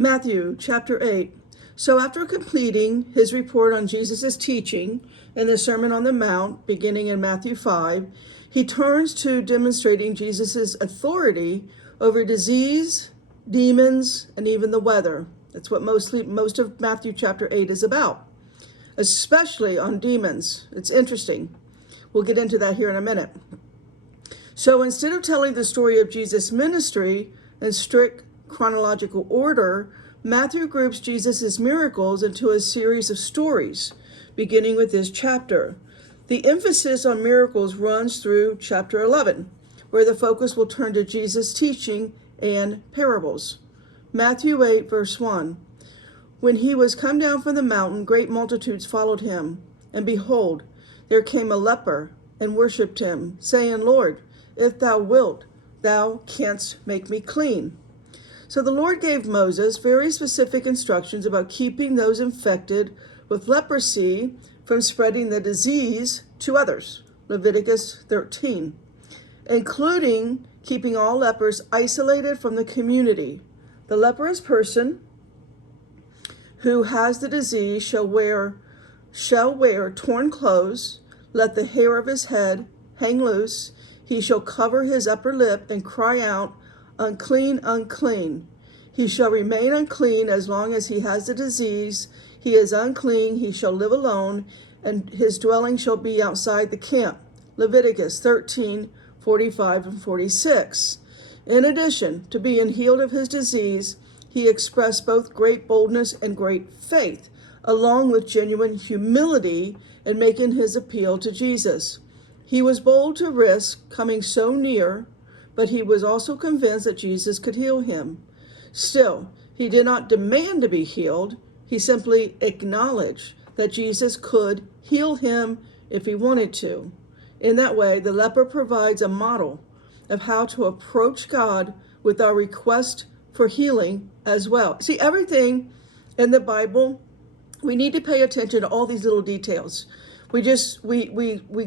Matthew chapter 8. So after completing his report on Jesus' teaching in the Sermon on the Mount, beginning in Matthew 5, he turns to demonstrating Jesus' authority over disease, demons, and even the weather. That's what most of Matthew chapter 8 is about, especially on demons. It's interesting. We'll get into that here in a minute. So instead of telling the story of Jesus' ministry in strict chronological order, Matthew groups Jesus' miracles into a series of stories, beginning with this chapter. The emphasis on miracles runs through chapter 11, where the focus will turn to Jesus' teaching and parables. Matthew 8, verse 1. When he was come down from the mountain, great multitudes followed him. And behold, there came a leper and worshipped him, saying, Lord, if thou wilt, thou canst make me clean. So the Lord gave Moses very specific instructions about keeping those infected with leprosy from spreading the disease to others, Leviticus 13, including keeping all lepers isolated from the community. The leprous person who has the disease shall wear torn clothes, let the hair of his head hang loose. He shall cover his upper lip and cry out, unclean, unclean. He shall remain unclean as long as he has the disease. He is unclean, he shall live alone, and his dwelling shall be outside the camp. Leviticus 13, 45 and 46. In addition to being healed of his disease, he expressed both great boldness and great faith, along with genuine humility in making his appeal to Jesus. He was bold to risk coming so near, but he was also convinced that Jesus could heal him. Still, he did not demand to be healed. He simply acknowledged that Jesus could heal him if he wanted to. In that way, the leper provides a model of how to approach God with our request for healing as well. See, everything in the Bible, we need to pay attention to all these little details. We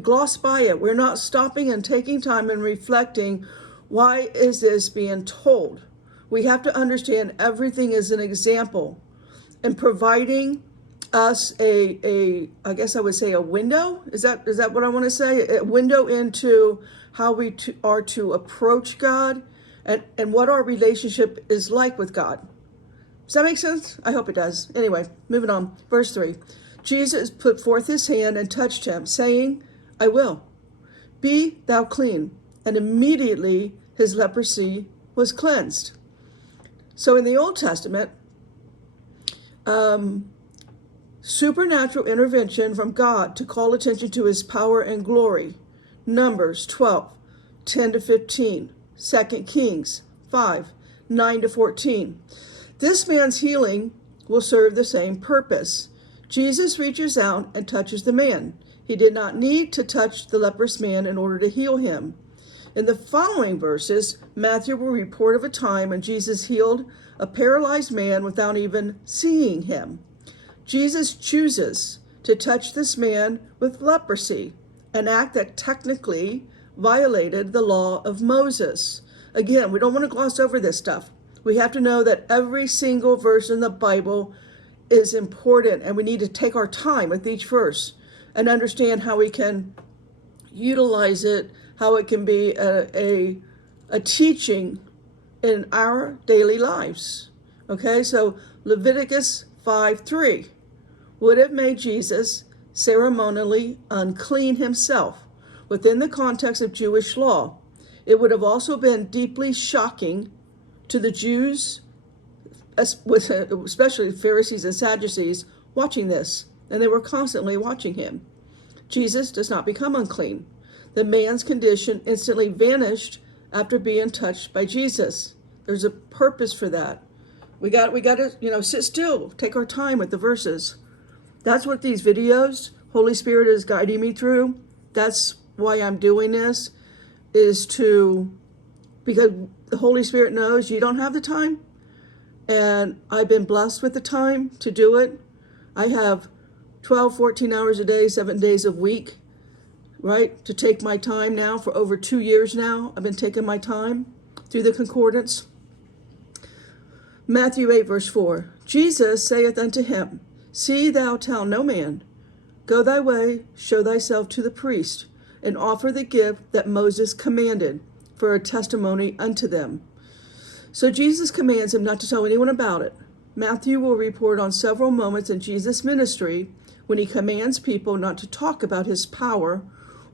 gloss by it. We're not stopping and taking time and reflecting, why is this being told? We have to understand everything is an example and providing us I guess I would say a window. Is that what I want to say? A window into how we are to approach God and what our relationship is like with God. Does that make sense? I hope it does. Anyway, moving on. Verse 3. Jesus put forth his hand and touched him, saying, I will. Be thou clean. And immediately his leprosy was cleansed. So in the Old Testament, supernatural intervention from God to call attention to his power and glory. Numbers 12, 10 to 15. 2 Kings 5, 9 to 14. This man's healing will serve the same purpose. Jesus reaches out and touches the man. He did not need to touch the leprous man in order to heal him. In the following verses, Matthew will report of a time when Jesus healed a paralyzed man without even seeing him. Jesus chooses to touch this man with leprosy, an act that technically violated the law of Moses. Again, we don't want to gloss over this stuff. We have to know that every single verse in the Bible is important, and we need to take our time with each verse and understand how we can utilize it, how it can be a teaching in our daily lives. Okay, so Leviticus 5:3 would have made Jesus ceremonially unclean himself within the context of Jewish law. It would have also been deeply shocking to the Jews, especially Pharisees and Sadducees, watching this, and they were constantly watching him. Jesus does not become unclean. The man's condition instantly vanished after being touched by Jesus. There's a purpose for that. We got to, sit still, take our time with the verses. That's what these videos, Holy Spirit is guiding me through. That's why I'm doing this, because the Holy Spirit knows you don't have the time, and I've been blessed with the time to do it. I have 12, 14 hours a day, 7 days a week, right? To take my time now for over 2 years now. I've been taking my time through the concordance. Matthew 8, verse 4. Jesus saith unto him, See thou tell no man. Go thy way, show thyself to the priest, and offer the gift that Moses commanded for a testimony unto them. So Jesus commands him not to tell anyone about it. Matthew will report on several moments in Jesus' ministry when he commands people not to talk about his power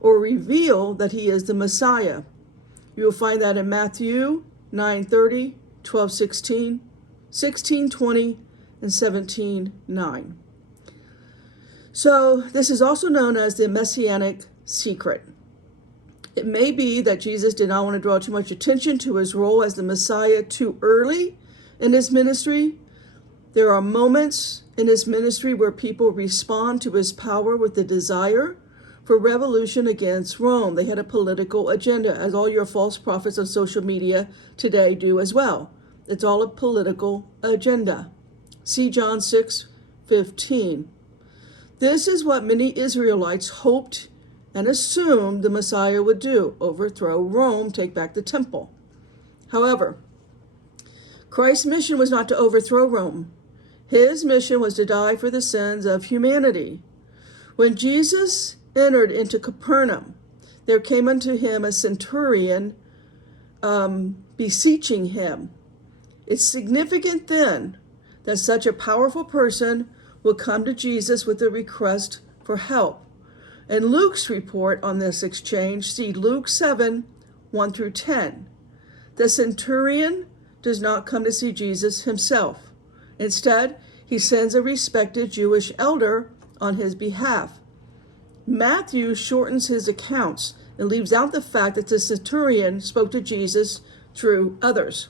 or reveal that he is the Messiah. You will find that in Matthew 9:30, 12:16, 16:20, and 17:9. So this is also known as the Messianic secret. It may be that Jesus did not want to draw too much attention to his role as the Messiah too early in his ministry. There are moments in his ministry where people respond to his power with the desire for revolution against Rome. They had a political agenda, as all your false prophets on social media today do as well. It's all a political agenda. See John 6:15. This is what many Israelites hoped and assumed the Messiah would do: overthrow Rome, take back the temple. However, Christ's mission was not to overthrow Rome. His mission was to die for the sins of humanity. When Jesus entered into Capernaum, there came unto him a centurion beseeching him. It's significant then that such a powerful person will come to Jesus with a request for help. In Luke's report on this exchange, see Luke 7, 1 through 10. The centurion does not come to see Jesus himself. Instead, he sends a respected Jewish elder on his behalf. Matthew shortens his accounts and leaves out the fact that the centurion spoke to Jesus through others.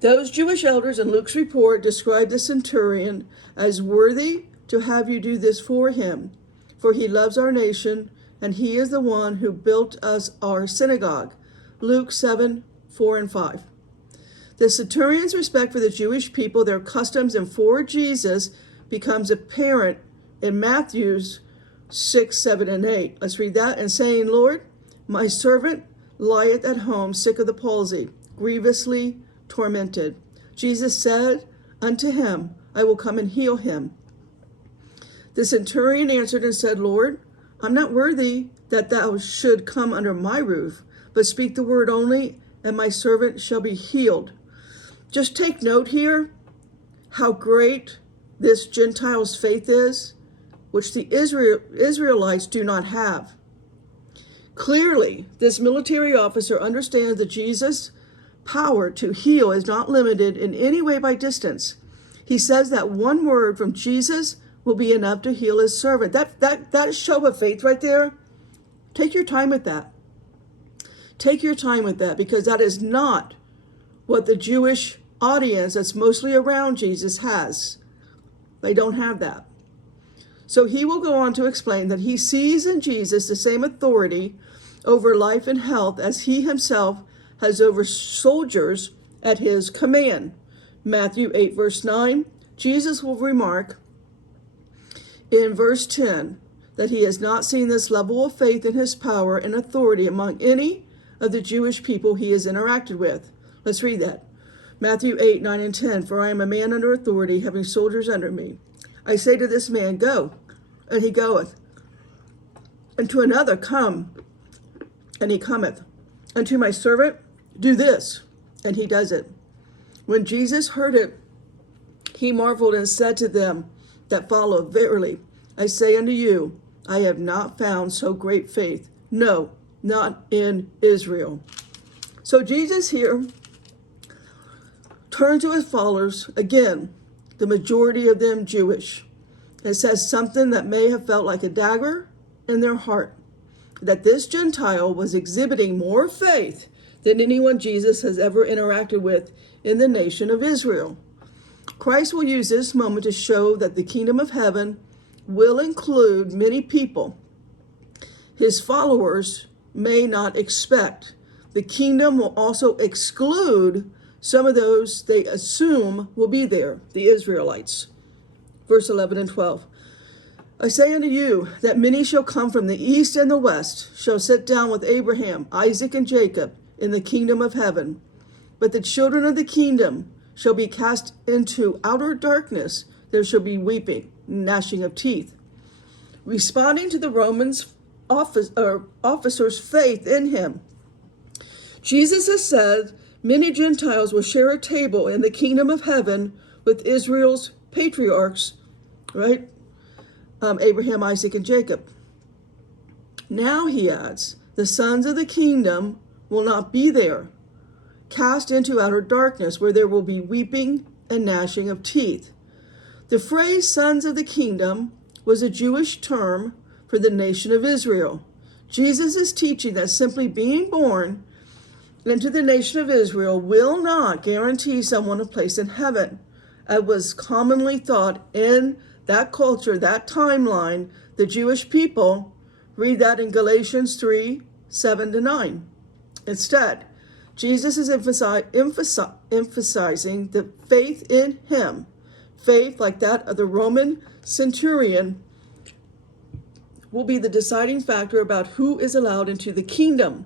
Those Jewish elders in Luke's report describe the centurion as worthy to have you do this for him, for he loves our nation, and he is the one who built us our synagogue. Luke 7, 4 and 5. The centurion's respect for the Jewish people, their customs, and for Jesus becomes apparent in Matthew's 6, 7, and 8. Let's read that. And saying, Lord, my servant lieth at home sick of the palsy, grievously tormented. Jesus said unto him, I will come and heal him. The centurion answered and said, Lord, I'm not worthy that thou should come under my roof, but speak the word only, and my servant shall be healed. Just take note here how great this Gentile's faith is, which the Israelites do not have. Clearly, this military officer understands that Jesus' power to heal is not limited in any way by distance. He says that one word from Jesus will be enough to heal his servant. That is show of faith right there. Take your time with that. Take your time with that, because that is not what the Jewish audience that's mostly around Jesus has. They don't have that. So he will go on to explain that he sees in Jesus the same authority over life and health as he himself has over soldiers at his command. Matthew 8, verse 9, Jesus will remark in verse 10 that he has not seen this level of faith in his power and authority among any of the Jewish people he has interacted with. Let's read that. Matthew 8, 9, and 10, For I am a man under authority, having soldiers under me. I say to this man, Go, and he goeth. And to another, Come, and he cometh. And to my servant, Do this, and he does it. When Jesus heard it, he marveled and said to them that followed, Verily, I say unto you, I have not found so great faith, no, not in Israel. So Jesus here turned to his followers, again, the majority of them Jewish, and says something that may have felt like a dagger in their heart, that this Gentile was exhibiting more faith than anyone Jesus has ever interacted with in the nation of Israel. Christ will use this moment to show that the kingdom of heaven will include many people his followers may not expect. The kingdom will also exclude some of those they assume will be there, the Israelites. Verse 11 and 12. I say unto you that many shall come from the east and the west, shall sit down with Abraham, Isaac, and Jacob in the kingdom of heaven. But the children of the kingdom shall be cast into outer darkness. There shall be weeping, gnashing of teeth. Responding to the Romans officer's faith in him, Jesus has said many Gentiles will share a table in the kingdom of heaven with Israel's patriarchs, right? Abraham, Isaac, and Jacob. Now, he adds, the sons of the kingdom will not be there, cast into outer darkness, where there will be weeping and gnashing of teeth. The phrase sons of the kingdom was a Jewish term for the nation of Israel. Jesus is teaching that simply being born into the nation of Israel will not guarantee someone a place in heaven, as was commonly thought in that culture, that timeline. The Jewish people read that in Galatians 3:7-9. Instead, Jesus is emphasizing the faith in him. Faith like that of the Roman centurion will be the deciding factor about who is allowed into the kingdom.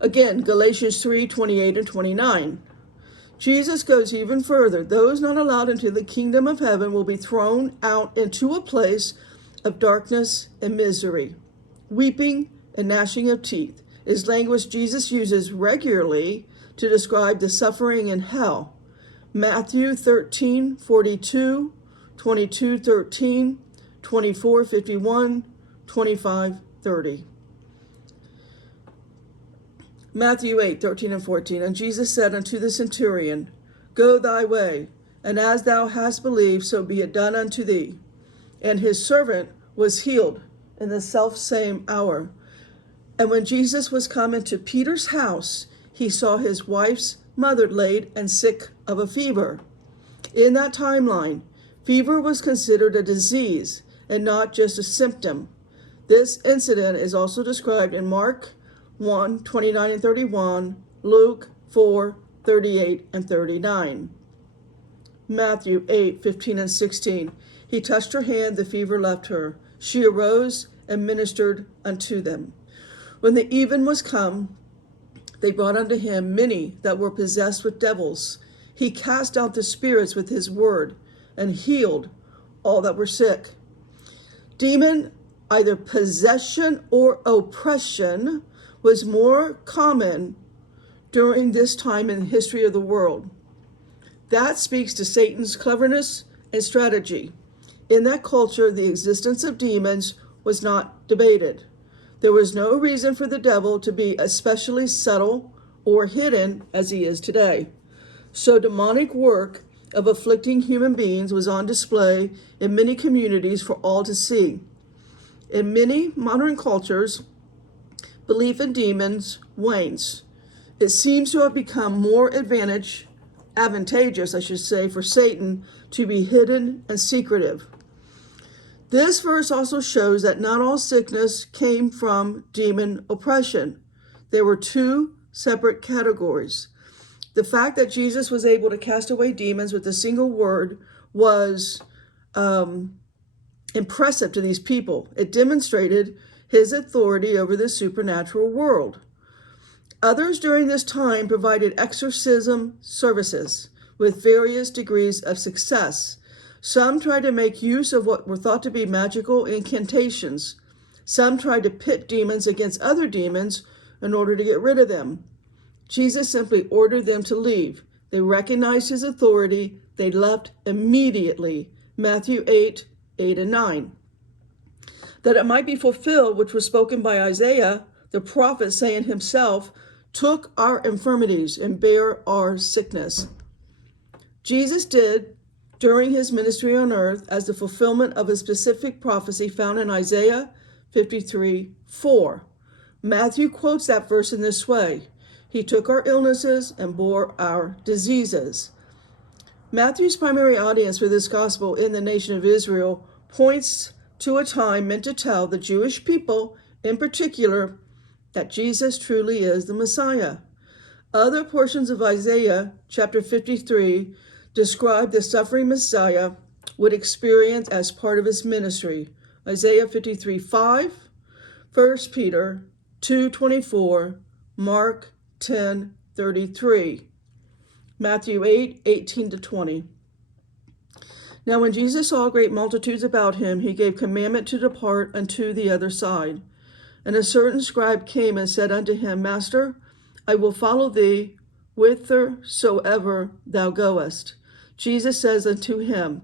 Again, Galatians 3:28-29. Jesus goes even further. Those not allowed into the kingdom of heaven will be thrown out into a place of darkness and misery, weeping and gnashing of teeth is language Jesus uses regularly to describe the suffering in hell. Matthew 13:42, 22:13, 24:51, 25:30. Matthew 8:13-14. And Jesus said unto the centurion, Go thy way, and as thou hast believed, so be it done unto thee. And his servant was healed in the selfsame hour. And when Jesus was come into Peter's house, he saw his wife's mother laid and sick of a fever. In that timeline, fever was considered a disease and not just a symptom. This incident is also described in Mark 1:29-31, Luke 4:38-39. Matthew 8:15-16. He touched her hand, the fever left her. She arose and ministered unto them. When the even was come, they brought unto him many that were possessed with devils. He cast out the spirits with his word and healed all that were sick. Demon, either possession or oppression, was more common during this time in the history of the world. That speaks to Satan's cleverness and strategy. In that culture, the existence of demons was not debated. There was no reason for the devil to be especially subtle or hidden as he is today. So demonic work of afflicting human beings was on display in many communities for all to see. In many modern cultures, belief in demons wanes. It seems to have become more advantageous, for Satan to be hidden and secretive. This verse also shows that not all sickness came from demon oppression. There were two separate categories. The fact that Jesus was able to cast away demons with a single word was impressive to these people. It demonstrated his authority over the supernatural world. Others during this time provided exorcism services with various degrees of success. Some tried to make use of what were thought to be magical incantations. Some tried to pit demons against other demons in order to get rid of them. Jesus simply ordered them to leave. They recognized his authority. They left immediately. Matthew 8:8-9. That it might be fulfilled, which was spoken by Isaiah, the prophet, saying himself, took our infirmities and bare our sickness. Jesus did during his ministry on earth as the fulfillment of a specific prophecy found in Isaiah 53:4. Matthew quotes that verse in this way: He took our illnesses and bore our diseases. Matthew's primary audience for this gospel in the nation of Israel points to a time meant to tell the Jewish people, in particular, that Jesus truly is the Messiah. Other portions of Isaiah chapter 53 describe the suffering Messiah would experience as part of his ministry. Isaiah 53:5, 1 Peter 2:24, Mark 10:33. Matthew 8:18-20. Now when Jesus saw great multitudes about him, he gave commandment to depart unto the other side. And a certain scribe came and said unto him, Master, I will follow thee whithersoever thou goest. Jesus says unto him,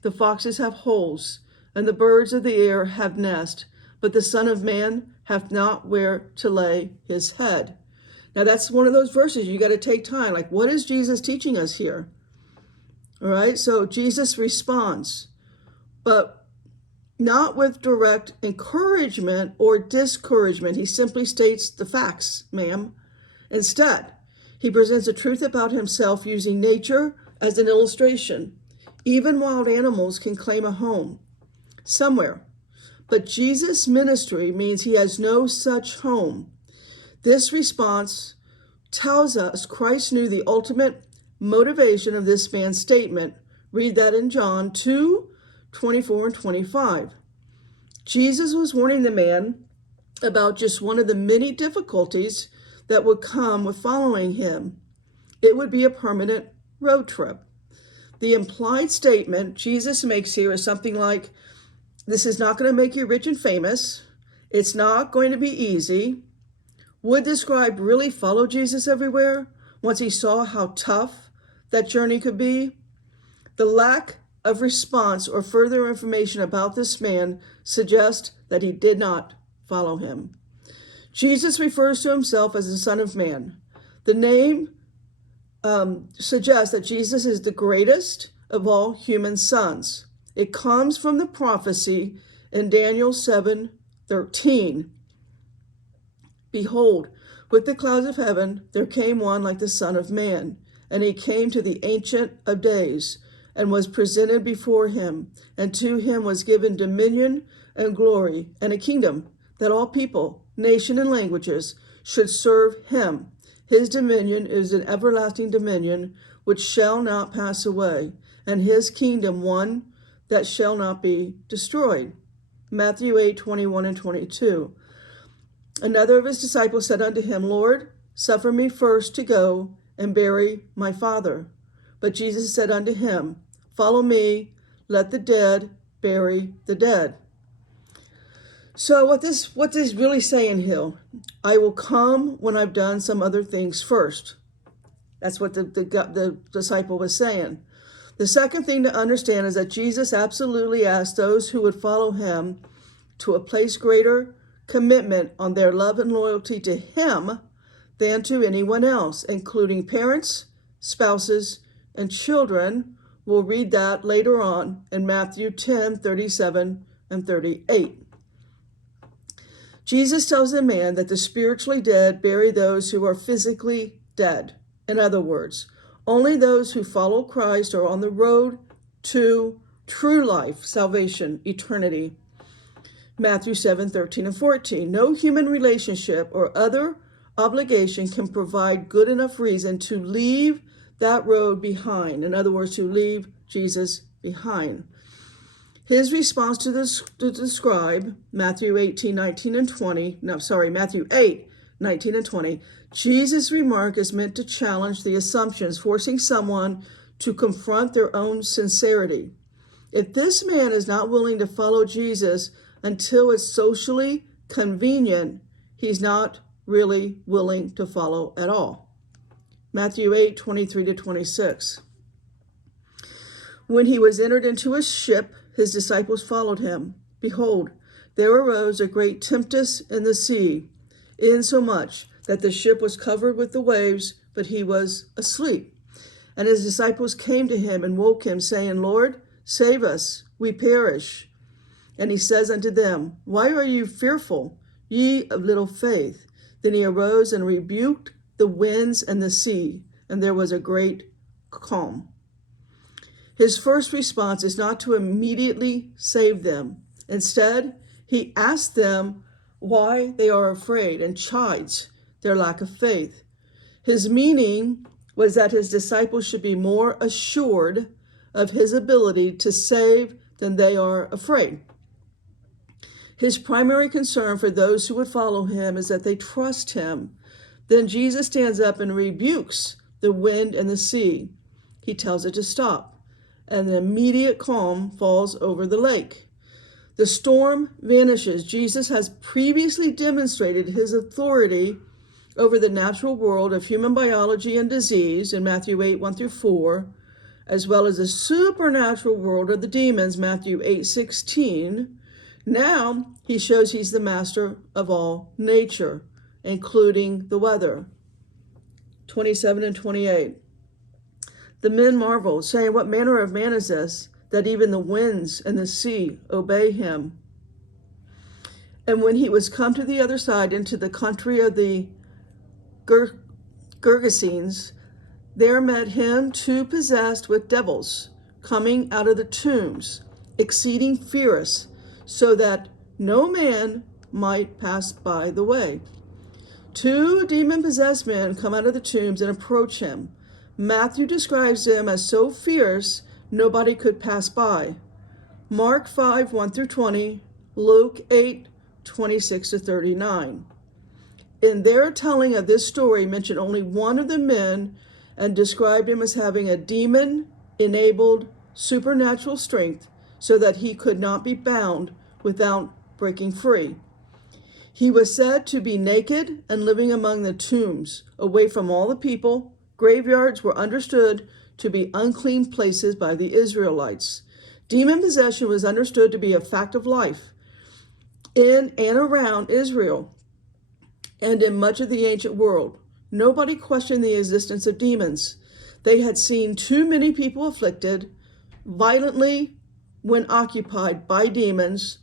The foxes have holes, and the birds of the air have nests, but the Son of Man hath not where to lay his head. Now that's one of those verses you got to take time. Like, what is Jesus teaching us here? All right, so Jesus responds, but not with direct encouragement or discouragement. He simply states the facts, ma'am. Instead, he presents the truth about himself using nature as an illustration. Even wild animals can claim a home somewhere. But Jesus' ministry means he has no such home. This response tells us Christ knew the ultimate motivation of this man's statement. Read that in John 2:24 and 25. Jesus was warning the man about just one of the many difficulties that would come with following him. It would be a permanent road trip. The implied statement Jesus makes here is something like, this is not going to make you rich and famous. It's not going to be easy. Would the scribe really follow Jesus everywhere once he saw how tough that journey could be? The lack of response or further information about this man suggests that he did not follow him. Jesus refers to himself as the Son of Man. The name suggests that Jesus is the greatest of all human sons. It comes from the prophecy in Daniel 7:13. Behold, with the clouds of heaven there came one like the Son of Man, and he came to the Ancient of Days, and was presented before him, and to him was given dominion and glory and a kingdom, that all people, nation, and languages should serve him. His dominion is an everlasting dominion which shall not pass away, and his kingdom one that shall not be destroyed. Matthew 8:21 and 22. Another of his disciples said unto him, Lord, suffer me first to go and bury my father. But Jesus said unto him, Follow me, let the dead bury the dead. So what this really saying here, I will come when I've done some other things first. That's what the disciple was saying. The second thing to understand is that Jesus absolutely asked those who would follow him to place greater commitment on their love and loyalty to him than to anyone else, including parents, spouses, and children. We'll read that later on in Matthew 10:37 and 38. Jesus tells the man that the spiritually dead bury those who are physically dead. In other words, only those who follow Christ are on the road to true life, salvation, eternity. Matthew 7:13 and 14. No human relationship or other obligation can provide good enough reason to leave that road behind. In other words, to leave Jesus behind. His response to the scribe, Matthew 8:19 and 20. Matthew 8:19 and 20. Jesus' remark is meant to challenge the assumptions, forcing someone to confront their own sincerity. If this man is not willing to follow Jesus until it's socially convenient, he's not really willing to follow at all. Matthew 8:23 to 26. When he was entered into a ship, his disciples followed him. Behold, there arose a great tempest in the sea, insomuch that the ship was covered with the waves, but he was asleep. And his disciples came to him and woke him, saying, Lord, save us, we perish. And he says unto them, Why are you fearful, ye of little faith? Then he arose and rebuked the winds and the sea, and there was a great calm. His first response is not to immediately save them. Instead, he asks them why they are afraid and chides their lack of faith. His meaning was that his disciples should be more assured of his ability to save than they are afraid. His primary concern for those who would follow him is that they trust him. Then Jesus stands up and rebukes the wind and the sea. He tells it to stop, and an immediate calm falls over the lake. The storm vanishes. Jesus has previously demonstrated his authority over the natural world of human biology and disease in Matthew 8, 1 through 4, as well as the supernatural world of the demons, Matthew 8, 16. Now he shows he's the master of all nature, including the weather. 27 and 28. The men marveled, saying, "What manner of man is this, that even the winds and the sea obey him?" And when he was come to the other side, into the country of the Gergesenes, there met him two possessed with devils, coming out of the tombs, exceeding fierce, so that no man might pass by the way. Two demon-possessed men come out of the tombs and approach him. Matthew describes them as so fierce nobody could pass by. Mark 5, 1 through 20, Luke 8, 26 to 39. In their telling of this story, mention only one of the men and described him as having a demon-enabled supernatural strength so that he could not be bound without breaking free. He was said to be naked and living among the tombs, away from all the people. Graveyards were understood to be unclean places by the Israelites. Demon possession was understood to be a fact of life in and around Israel and in much of the ancient world. Nobody questioned the existence of demons. They had seen too many people afflicted violently when occupied by demons.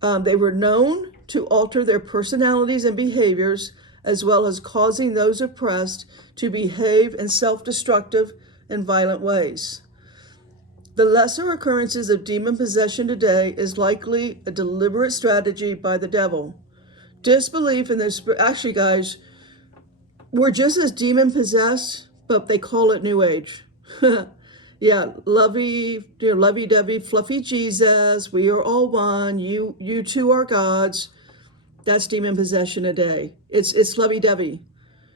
They were known to alter their personalities and behaviors, as well as causing those oppressed to behave in self-destructive and violent ways. The lesser occurrences of demon possession today is likely a deliberate strategy by the devil. Disbelief in this, actually guys, we're just as demon possessed, but they call it New Age. Yeah, lovey-dovey, fluffy Jesus, we are all one, you two are gods. That's demon possession today. It's lovey-dovey.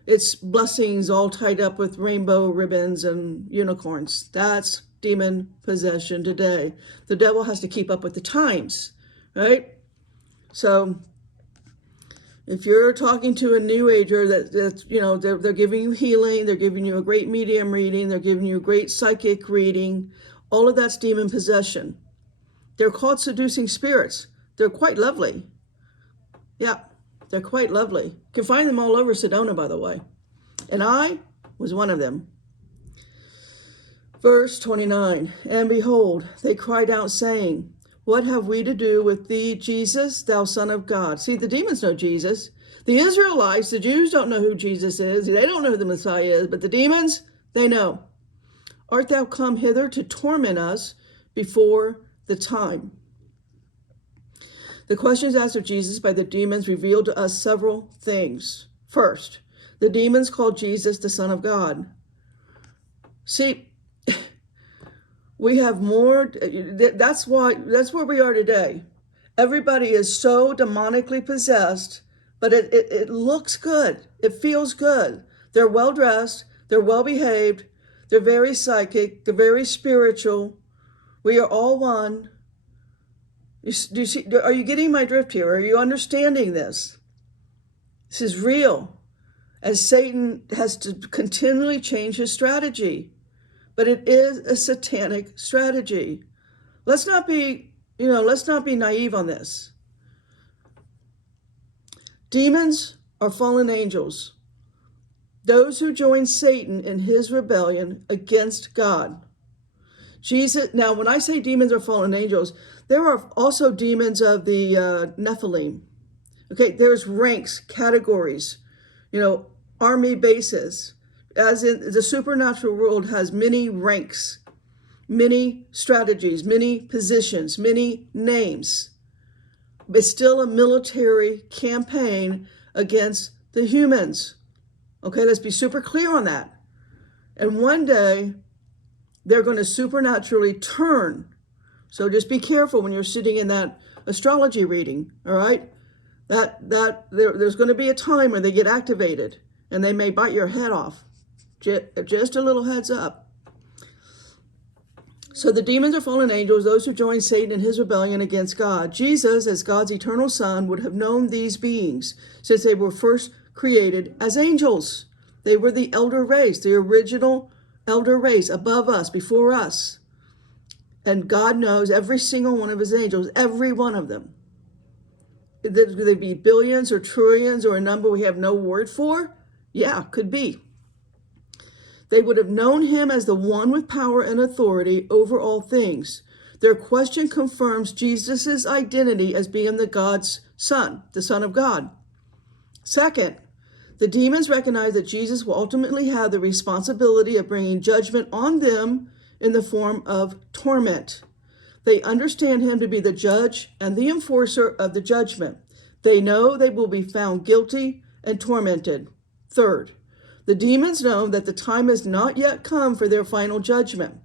It's blessings all tied up with rainbow ribbons and unicorns. That's demon possession today. The devil has to keep up with the times, right? So if you're talking to a New Ager that's they're giving you healing, they're giving you a great medium reading, they're giving you a great psychic reading, all of that's demon possession. They're called seducing spirits. They're quite lovely. Yeah, they're quite lovely. You can find them all over Sedona, by the way. And I was one of them. Verse 29, and behold, they cried out, saying, "What have we to do with thee, Jesus, thou Son of God?" See, the demons know Jesus. The Israelites, the Jews, don't know who Jesus is. They don't know who the Messiah is, but the demons, they know. "Art thou come hither to torment us before the time?" The questions asked of Jesus by the demons revealed to us several things. First, the demons called Jesus the Son of God. See, we have more, that's where we are today. Everybody is so demonically possessed, but it looks good. It feels good. They're well dressed. They're well behaved. They're very psychic. They're very spiritual. We are all one. Do you see, are you getting my drift here? Are you understanding this? This is real. As Satan has to continually change his strategy. But it is a satanic strategy. Let's not be naive on this. Demons are fallen angels. Those who join Satan in his rebellion against God. Jesus, now when I say demons are fallen angels, there are also demons of the Nephilim. Okay, there's ranks, categories, army bases. As in the supernatural world has many ranks, many strategies, many positions, many names. It's still a military campaign against the humans. Okay, let's be super clear on that. And one day, they're going to supernaturally turn. So just be careful when you're sitting in that astrology reading, all right? There's going to be a time when they get activated, and they may bite your head off. Just a little heads up. So the demons are fallen angels, those who join Satan in his rebellion against God. Jesus, as God's eternal Son, would have known these beings since they were first created as angels. They were the elder race, the original elder race above us, before us. And God knows every single one of his angels, every one of them. Could they be billions or trillions or a number we have no word for? Yeah, could be. They would have known him as the one with power and authority over all things. Their question confirms Jesus' identity as being God's Son, the Son of God. Second, the demons recognize that Jesus will ultimately have the responsibility of bringing judgment on them in the form of torment. They understand him to be the judge and the enforcer of the judgment. They know they will be found guilty and tormented. Third, the demons know that the time has not yet come for their final judgment.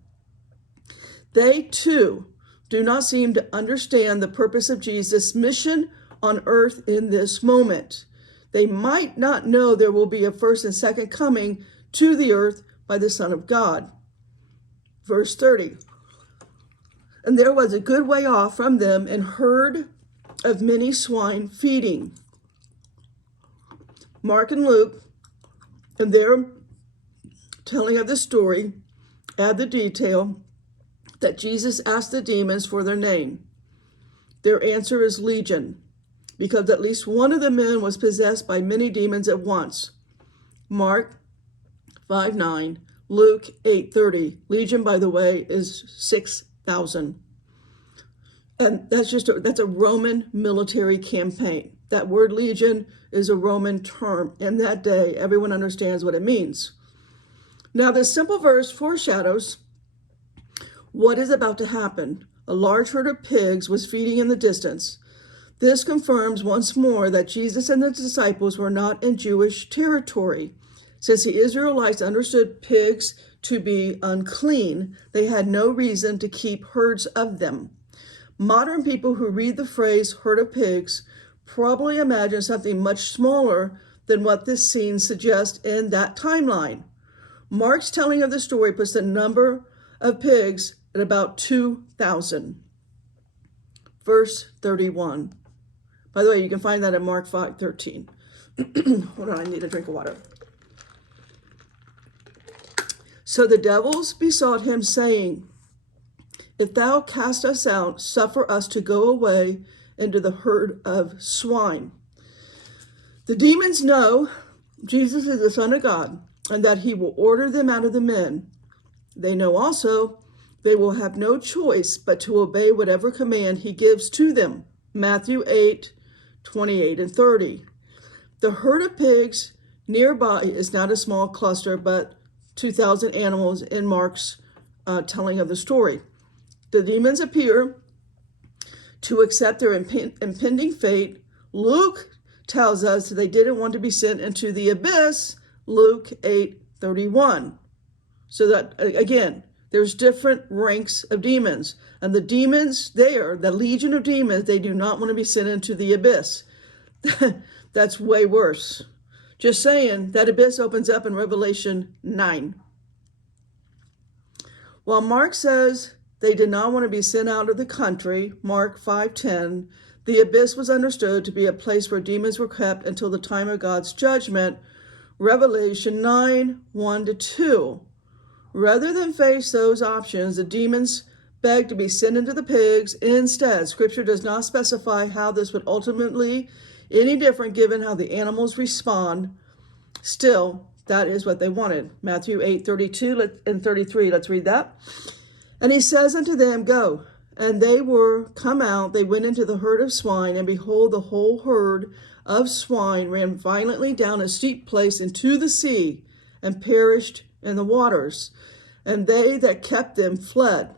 They, too, do not seem to understand the purpose of Jesus' mission on earth in this moment. They might not know there will be a first and second coming to the earth by the Son of God. Verse 30. And there was a good way off from them an herd of many swine feeding. Mark and Luke, in their telling of the story, add the detail that Jesus asked the demons for their name. Their answer is legion, because at least one of the men was possessed by many demons at once. Mark 5:9, Luke 8:30. Legion, by the way, is 6,000. And that's a Roman military campaign. That word legion is a Roman term. In that day, everyone understands what it means. Now, this simple verse foreshadows what is about to happen. A large herd of pigs was feeding in the distance. This confirms once more that Jesus and the disciples were not in Jewish territory. Since the Israelites understood pigs to be unclean, they had no reason to keep herds of them. Modern people who read the phrase herd of pigs probably imagine something much smaller than what this scene suggests in that timeline. Mark's telling of the story puts the number of pigs at about 2,000. Verse 31. By the way, you can find that in Mark 5:13. Hold on, I need a drink of water. So the devils besought him, saying, If thou cast us out, suffer us to go away into the herd of swine. The demons know Jesus is the Son of God and that he will order them out of the men. They know also they will have no choice but to obey whatever command he gives to them. Matthew 8:28 and 30. The herd of pigs nearby is not a small cluster, but 2,000 animals in Mark's telling of the story. The demons appear to accept their impending fate. Luke tells us that they didn't want to be sent into the abyss, Luke 8:31. So that, again, there's different ranks of demons. And the demons there, the legion of demons, they do not want to be sent into the abyss. That's way worse. Just saying, that abyss opens up in Revelation 9. While Mark says they did not want to be sent out of the country, Mark 5:10, the abyss was understood to be a place where demons were kept until the time of God's judgment, Revelation 9:1-2. Rather than face those options, the demons begged to be sent into the pigs. Instead, Scripture does not specify how this would ultimately any different given how the animals respond. Still, that is what they wanted. Matthew 8:32 and 33. Let's read that. And he says unto them, Go. And they were come out, they went into the herd of swine, and behold, the whole herd of swine ran violently down a steep place into the sea, and perished in the waters. And they that kept them fled,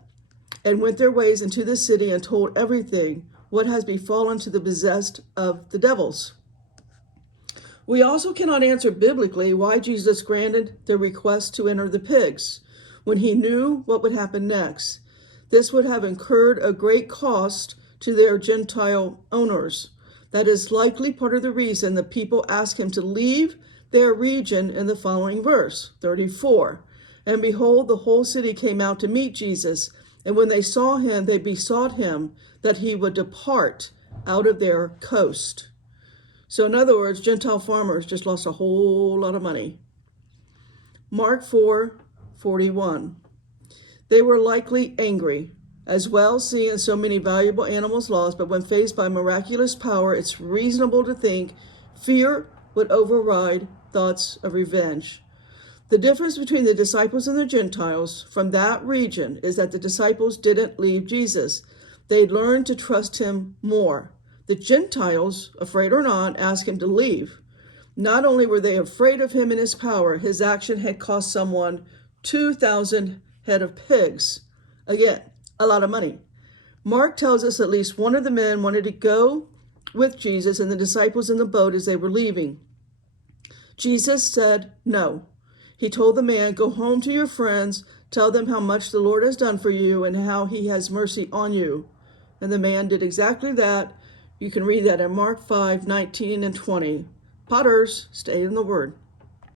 and went their ways into the city, and told everything what has befallen to the possessed of the devils. We also cannot answer biblically why Jesus granted their request to enter the pigs when he knew what would happen next. This would have incurred a great cost to their Gentile owners. That is likely part of the reason the people asked him to leave their region in the following verse, 34. And behold, the whole city came out to meet Jesus, and when they saw him, they besought him that he would depart out of their coast. So in other words, Gentile farmers just lost a whole lot of money. Mark 4:41. They were likely angry as well, seeing so many valuable animals lost, but when faced by miraculous power, it's reasonable to think fear would override thoughts of revenge. The difference between the disciples and the Gentiles from that region is that the disciples didn't leave Jesus. They learned to trust him more. The Gentiles, afraid or not, asked him to leave. Not only were they afraid of him and his power, his action had cost someone 2,000 head of pigs. Again, a lot of money. Mark tells us at least one of the men wanted to go with Jesus and the disciples in the boat as they were leaving. Jesus said no. He told the man, "Go home to your friends, tell them how much the Lord has done for you and how he has mercy on you." And the man did exactly that. You can read that in Mark 5:19 and 20. Potters, stay in the Word.